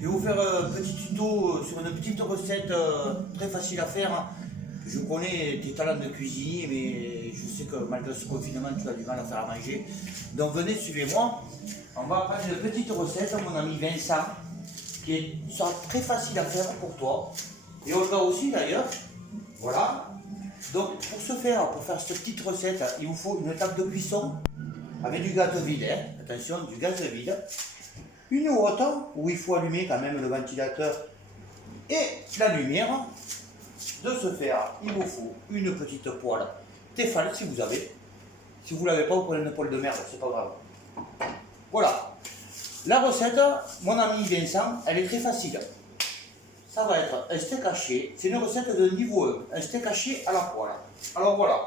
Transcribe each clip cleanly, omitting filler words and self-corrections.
Je vais vous faire un petit tuto sur une petite recette très facile à faire. Je connais tes talents de cuisinier, mais je sais que malgré ce confinement, tu as du mal à faire à manger. Donc venez, suivez-moi. On va prendre une petite recette, mon ami Vincent, sera très facile à faire pour toi. Et Olga aussi d'ailleurs. Voilà. Donc pour ce faire, pour faire cette petite recette, il vous faut une table de cuisson avec du gaz vide. Hein. Attention, du gaz vide. Une hotte où il faut allumer quand même le ventilateur et la lumière. De ce faire, il vous faut une petite poêle Tefal si vous avez. Si vous ne l'avez pas, vous prenez une poêle de merde, c'est pas grave. Voilà. La recette, mon ami Vincent, elle est très facile. Ça va être un steak haché. C'est une recette de niveau 1, un steak haché à la poêle. Alors voilà.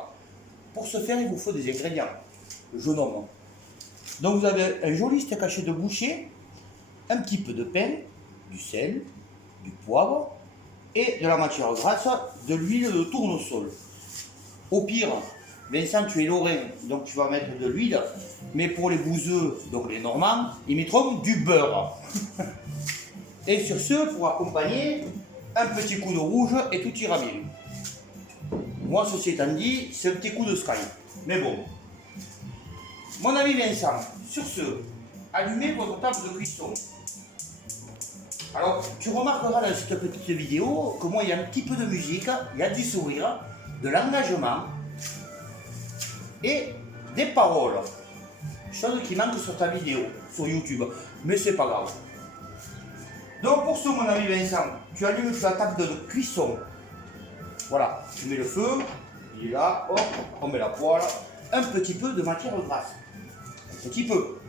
Pour ce faire, il vous faut des ingrédients. Je nomme. Donc vous avez un joli steak haché de boucher, un petit peu de pain, du sel, du poivre et de la matière grasse, de l'huile de tournesol. Au pire, Vincent, tu es lorrain, donc tu vas mettre de l'huile, mais pour les bouseux, donc les Normands, ils mettront du beurre. Et sur ce, pour accompagner, un petit coup de rouge et tout ira bien. Moi, ceci étant dit, c'est un petit coup de Sky. Mais bon. Mon ami Vincent, sur ce, allumez votre table de cuisson. Alors, tu remarqueras dans cette petite vidéo que moi, il y a un petit peu de musique, il y a du sourire, de l'engagement et des paroles. Chose qui manque sur ta vidéo, sur YouTube. Mais c'est pas grave. Donc pour ce, mon ami Vincent, tu allumes la table de cuisson. Voilà, tu mets le feu, il est là, hop, on met la poêle, un petit peu de matière grasse. Un petit peu.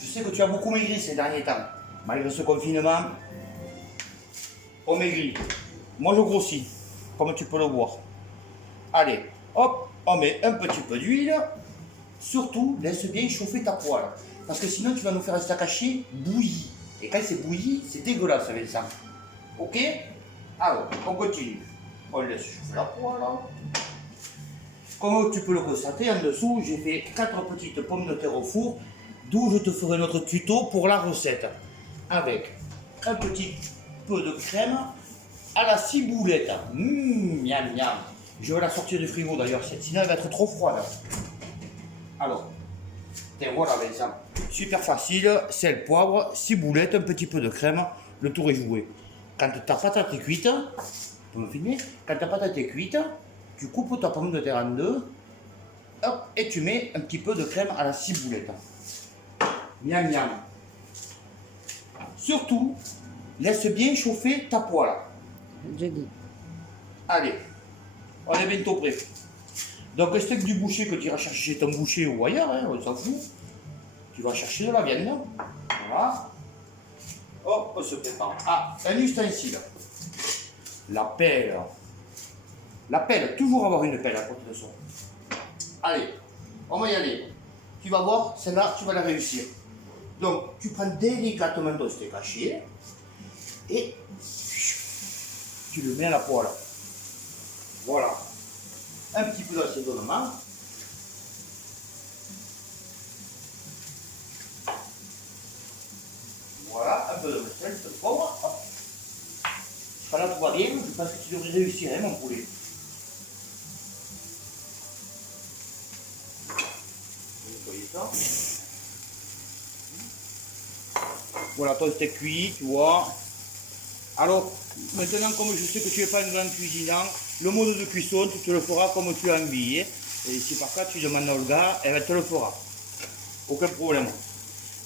Je sais que tu as beaucoup maigri ces derniers temps. Malgré ce confinement, on maigrit. Moi je grossis, comme tu peux le voir. Allez, hop, on met un petit peu d'huile. Surtout, laisse bien chauffer ta poêle. Parce que sinon, tu vas nous faire un steak haché bouilli. Et quand c'est bouilli, c'est dégueulasse, Vincent. Ok? Alors, on continue. On laisse chauffer la poêle. Comme tu peux le constater, en dessous, j'ai fait 4 petites pommes de terre au four. D'où je te ferai notre tuto pour la recette. Avec un petit peu de crème à la ciboulette. Miam, miam. Je vais la sortir du frigo d'ailleurs, sinon elle va être trop froide. Alors, voilà Vincent, super facile, sel, poivre, ciboulette, un petit peu de crème, le tour est joué. Quand ta patate est cuite, tu peux me filmer, quand ta patate est cuite, tu coupes ta pomme de terre en deux, hop, et tu mets un petit peu de crème à la ciboulette. Miam miam. Surtout, laisse bien chauffer ta poêle. J'ai dit. Allez, on est bientôt prêt. Donc le steak du boucher que tu iras chercher chez ton boucher ou ailleurs, hein, on s'en fout. Tu vas chercher de la viande. Voilà. Hop, on se prépare. Ah, un ustensile. La pelle. La pelle, toujours avoir une pelle à côté de soi. Allez, on va y aller. Tu vas voir, celle-là, tu vas la réussir. Donc, tu prends délicatement ton steak haché et tu le mets à la poêle. Voilà. Un petit peu d'assaisonnement. Voilà, un peu de sel, un peu de poivre. Voilà, tout va bien. Je pense que tu devrais réussir, hein, mon poulet. Vous voyez ça. Voilà, ton steak cuit, tu vois. Alors, maintenant, comme je sais que tu n'es pas un grand cuisinant, le mode de cuisson, tu te le feras comme tu as envie. Et si par cas tu demandes à Olga, elle te le fera. Aucun problème.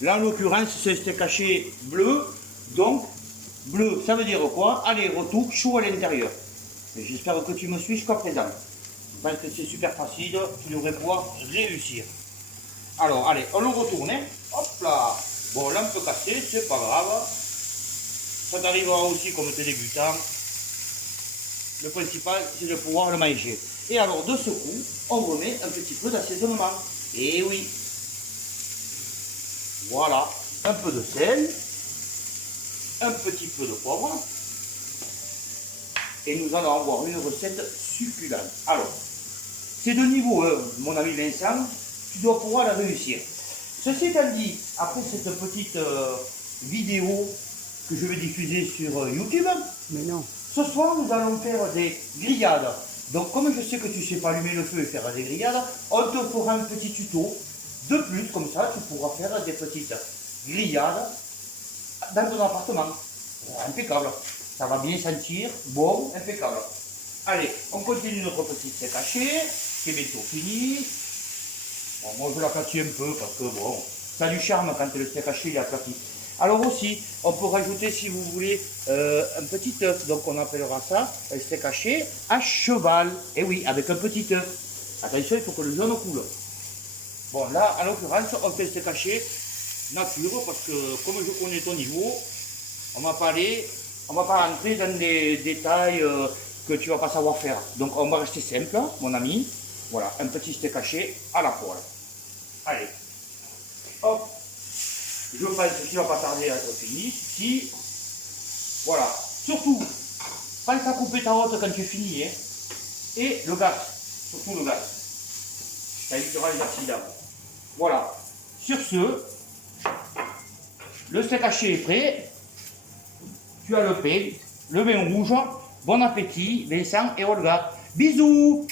Là, en l'occurrence, c'est un steak haché bleu. Donc, bleu, ça veut dire quoi? Aller-retour, chaud à l'intérieur. J'espère que tu me suis jusqu'à présent. Je pense que c'est super facile, tu devrais pouvoir réussir. Alors, allez, on le retourne. Hein. Hop là. Bon, là, on peut casser, c'est pas grave. Ça t'arrivera aussi comme t'es débutant. Le principal, c'est de pouvoir le manger. Et alors, de ce coup, on remet un petit peu d'assaisonnement. Et oui. Voilà. Un peu de sel. Un petit peu de poivre. Et nous allons avoir une recette succulente. Alors, c'est de niveau 1, mon ami Vincent. Tu dois pouvoir la réussir. Ceci étant dit, après cette petite vidéo que je vais diffuser sur YouTube. Mais non. Ce soir, nous allons faire des grillades. Donc, comme je sais que tu ne sais pas allumer le feu et faire des grillades, on te fera un petit tuto. De plus, comme ça, tu pourras faire des petites grillades dans ton appartement. Impeccable. Ça va bien sentir, bon, impeccable. Allez, on continue notre petit steak haché, qui est bientôt fini. Bon, moi, je l'aplatis un peu parce que, bon, ça a du charme quand le steak haché il est aplati. Alors aussi, on peut rajouter, si vous voulez, un petit œuf. Donc, on appellera ça un steak haché à cheval. Et oui, avec un petit œuf. Attention, il faut que le jaune coule. Bon, là, en l'occurrence, on fait le steak haché nature parce que, comme je connais ton niveau, on va pas rentrer dans des détails que tu vas pas savoir faire. Donc, on va rester simple, mon ami. Voilà, un petit steak haché à la poêle. Allez, hop. Je pense qu'il ne va pas tarder à être fini. Si, voilà. Surtout, pense à couper ta hotte quand tu finis. Hein. Et le gaz. Surtout le gaz. Ça évitera les accidents. Voilà. Sur ce, le steak haché est prêt. Tu as le pain, le vin rouge. Bon appétit, Vincent et Olga. Bisous.